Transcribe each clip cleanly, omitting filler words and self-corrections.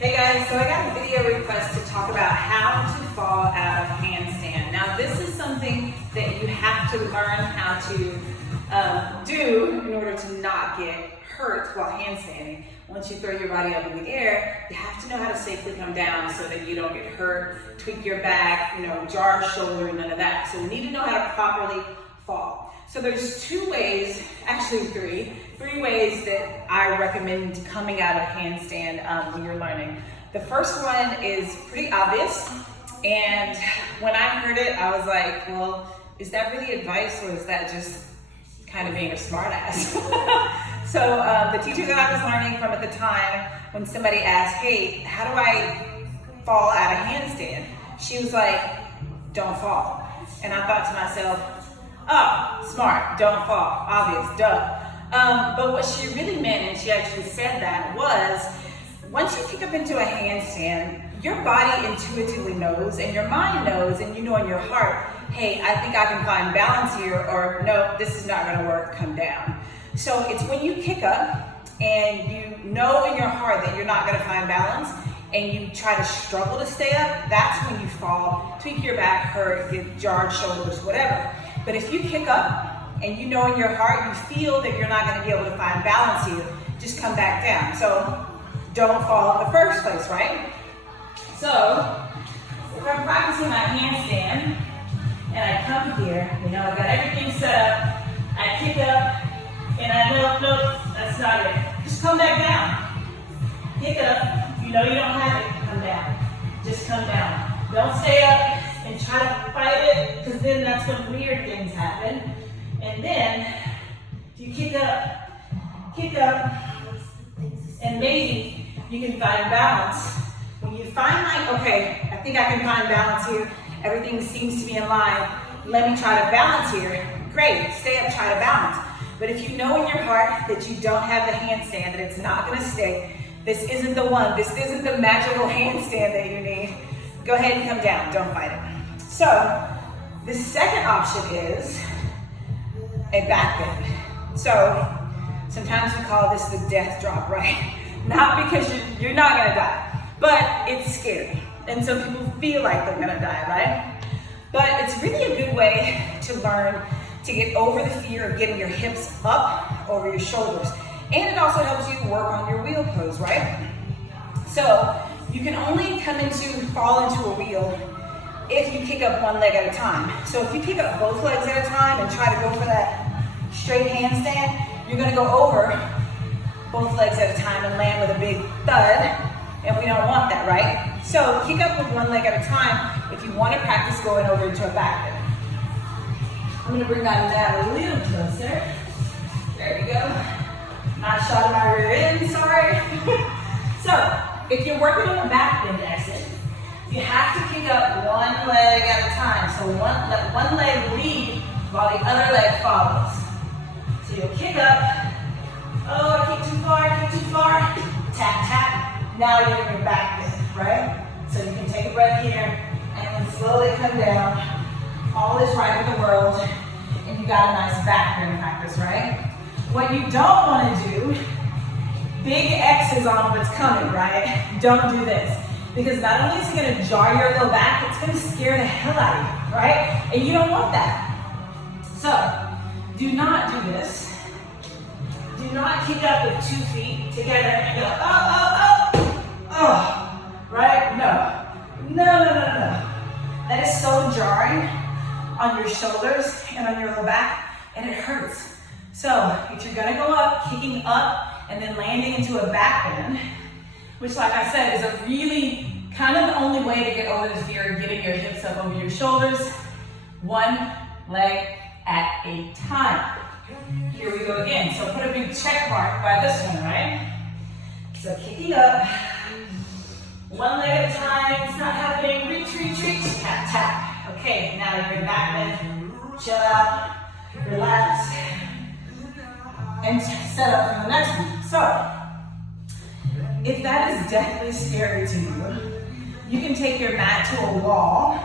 Hey guys, so I got a video request to talk about how to fall out of handstand. Now this is something that you have to learn how to do in order to not get hurt while handstanding. Once you throw your body up in the air, you have to know how to safely come down so that you don't get hurt, tweak your back, jar a shoulder, none of that. So you need to know how to properly fall. So there's two ways, actually three ways that I recommend coming out of handstand when you're learning. The first one is pretty obvious, and when I heard it, I was like, well, is that really advice, or is that just kind of being a smartass? So the teacher that I was learning from at the time, when somebody asked, hey, how do I fall out of handstand? She was like, don't fall. And I thought to myself, oh, smart, don't fall, obvious, duh. But what she really meant, and she actually said that, was once you kick up into a handstand, your body intuitively knows, and your mind knows, and you know in your heart, hey, I think I can find balance here, or no, this is not gonna work, come down. So it's when you kick up and you know in your heart that you're not gonna find balance, and you try to struggle to stay up, that's when you fall, tweak your back, hurt, get jarred shoulders, whatever. But if you kick up and you know in your heart, you feel that you're not gonna be able to find balance here, just come back down. So don't fall in the first place, right? So if I'm practicing my handstand and I come here, I've got everything set up, I kick up, and I know, nope, that's not it. Just come back down. Kick up, you know you don't have it, come down. Just come down. Don't stay up and try to fight it, because then that's when weird things happen. And then you kick up, and maybe you can find balance. When you find like, okay, I think I can find balance here, everything seems to be in line, let me try to balance here, great, stay up, try to balance. But if you know in your heart that you don't have the handstand, that it's not gonna stay, this isn't the one, this isn't the magical handstand that you need, go ahead and come down, don't fight it. So the second option is a back bend. So sometimes we call this the death drop, right? Not because you're not gonna die, but it's scary. And some people feel like they're gonna die, right? But it's really a good way to learn to get over the fear of getting your hips up over your shoulders. And it also helps you work on your wheel pose, right? So you can only fall into a wheel if you kick up one leg at a time. So if you kick up both legs at a time and try to go for that straight handstand, you're gonna go over both legs at a time and land with a big thud, and we don't want that, right? So kick up with one leg at a time if you wanna practice going over into a back bend. I'm gonna bring that down a little closer. There we go. Not shot in my rear end, sorry. So, if you're working on a back bend exit, you have to kick up one leg at a time. So let one leg lead while the other leg follows. So you'll kick up. Oh, I kicked too far. Tap, tap. Now you're in your back bend, right? So you can take a breath here and then slowly come down. All is right with the world, and you got a nice back bend practice, right? What you don't want to do, big X's on what's coming, right? Don't do this. Because not only is it going to jar your low back, it's going to scare the hell out of you, right? And you don't want that. So, do not do this. Do not kick up with 2 feet together and go, oh, right? No. That is so jarring on your shoulders and on your low back, and it hurts. So if you're gonna go up, kicking up and then landing into a back bend, which like I said is a really kind of the only way to get over the fear of getting your hips up over your shoulders, one leg at a time. Here we go again. So put a big check mark by this one, right? So kicking up, one leg at a time, it's not happening, reach, tap, tap. Okay, now you're in back bend, chill out, relax, and set up for the next one. So, if that is deathly scary to you, you can take your mat to a wall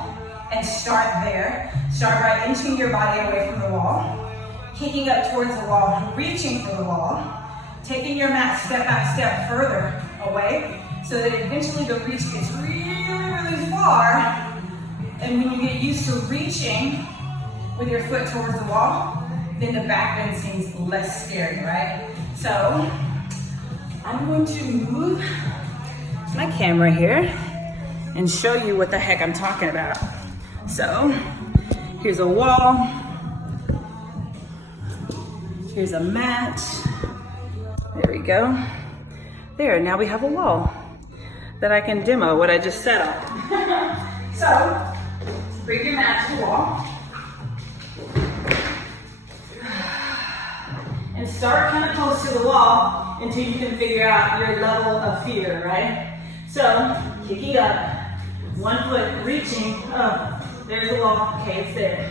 and start there. Start by inching your body away from the wall, kicking up towards the wall, reaching for the wall, taking your mat step by step further away, so that eventually the reach gets really, really far. And when you get used to reaching with your foot towards the wall, then the back bend seems less scary, right? So I'm going to move my camera here and show you what the heck I'm talking about. So here's a wall, here's a mat, there we go. There, now we have a wall that I can demo what I just set up. So, bring your mat to the wall. And start kind of close to the wall until you can figure out your level of fear, right? So, kicking up, one foot reaching, oh, there's the wall, okay, it's there.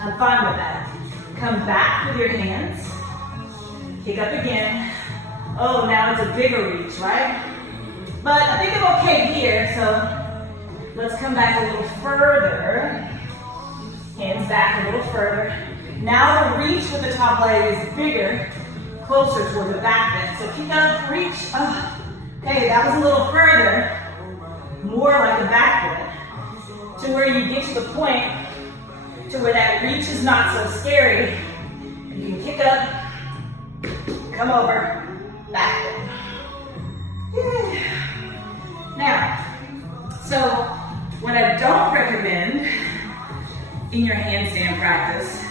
I'm fine with that. Come back with your hands, kick up again. Oh, now it's a bigger reach, right? But I think I'm okay here, so let's come back a little further. Hands back a little further. Now the reach with the top leg is bigger, closer toward the back bend. So kick up, reach. Oh, okay, that was a little further, more like a back bend, to where you get to the point to where that reach is not so scary. You can kick up, come over, back bend. Yeah. Now, so what I don't recommend in your handstand practice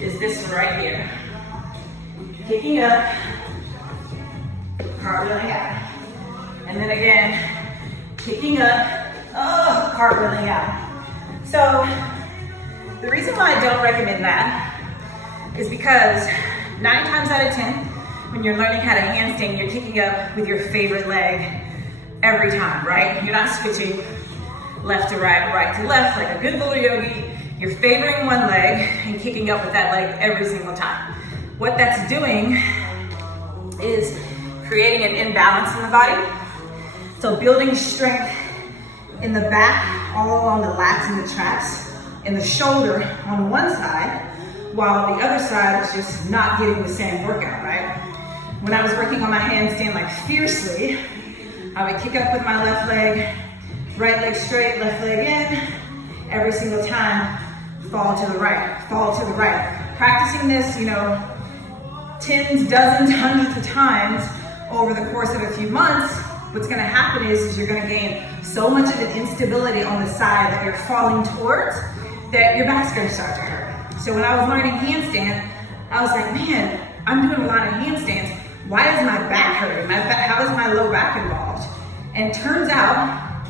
is this one right here. Kicking up, cartwheeling out. And then again, kicking up, oh, cartwheeling out. So the reason why I don't recommend that is because 9 times out of 10, when you're learning how to handstand, you're kicking up with your favorite leg every time, right? You're not switching left to right, right to left like a good little yogi. You're favoring one leg and kicking up with that leg every single time. What that's doing is creating an imbalance in the body. So building strength in the back, all along the lats and the traps, and the shoulder on one side, while the other side is just not getting the same workout, right? When I was working on my handstand like fiercely, I would kick up with my left leg, right leg straight, left leg in, every single time, fall to the right, fall to the right. Practicing this, you know, tens, dozens, hundreds of times over the course of a few months, what's gonna happen is you're gonna gain so much of an instability on the side that you're falling towards that your back's gonna start to hurt. So when I was learning handstand, I was like, man, I'm doing a lot of handstands. Why is my back hurting? How is my low back involved? And turns out,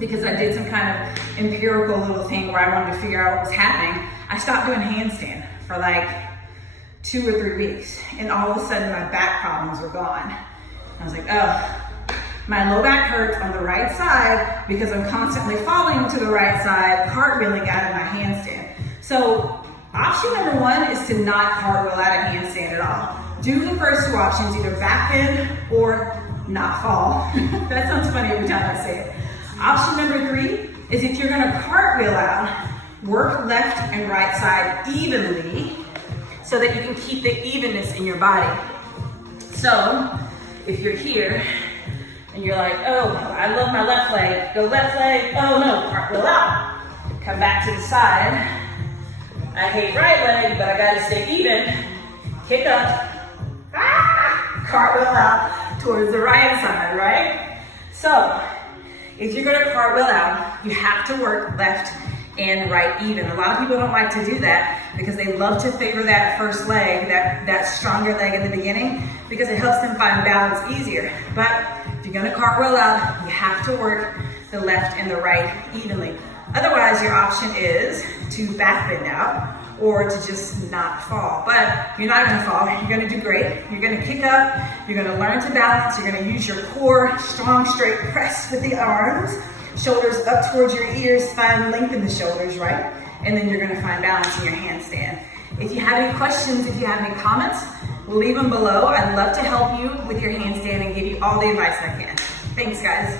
because I did some kind of empirical little thing where I wanted to figure out what was happening, I stopped doing handstand for like 2 or 3 weeks. And all of a sudden my back problems were gone. I was like, oh, my low back hurts on the right side because I'm constantly falling to the right side, cartwheeling out of my handstand. So option number 1 is to not cartwheel out of handstand at all. Do the first 2 options, either back bend or not fall. That sounds funny every time I say it. Option number 3 is if you're gonna cartwheel out, work left and right side evenly so that you can keep the evenness in your body. So if you're here and you're like, oh, I love my left leg, go left leg, oh no, cartwheel out. Come back to the side. I hate right leg, but I gotta stay even. Kick up, cartwheel out towards the right side, right? So, if you're gonna cartwheel out, you have to work left and right even. A lot of people don't like to do that because they love to favor that first leg, that stronger leg in the beginning, because it helps them find balance easier. But if you're gonna cartwheel out, you have to work the left and the right evenly. Otherwise, your option is to back bend out or to just not fall. But you're not gonna fall, you're gonna do great. You're gonna kick up, you're gonna learn to balance, you're gonna use your core, strong, straight press with the arms, shoulders up towards your ears, find length in the shoulders, right? And then you're gonna find balance in your handstand. If you have any questions, if you have any comments, leave them below. I'd love to help you with your handstand and give you all the advice I can. Thanks, guys.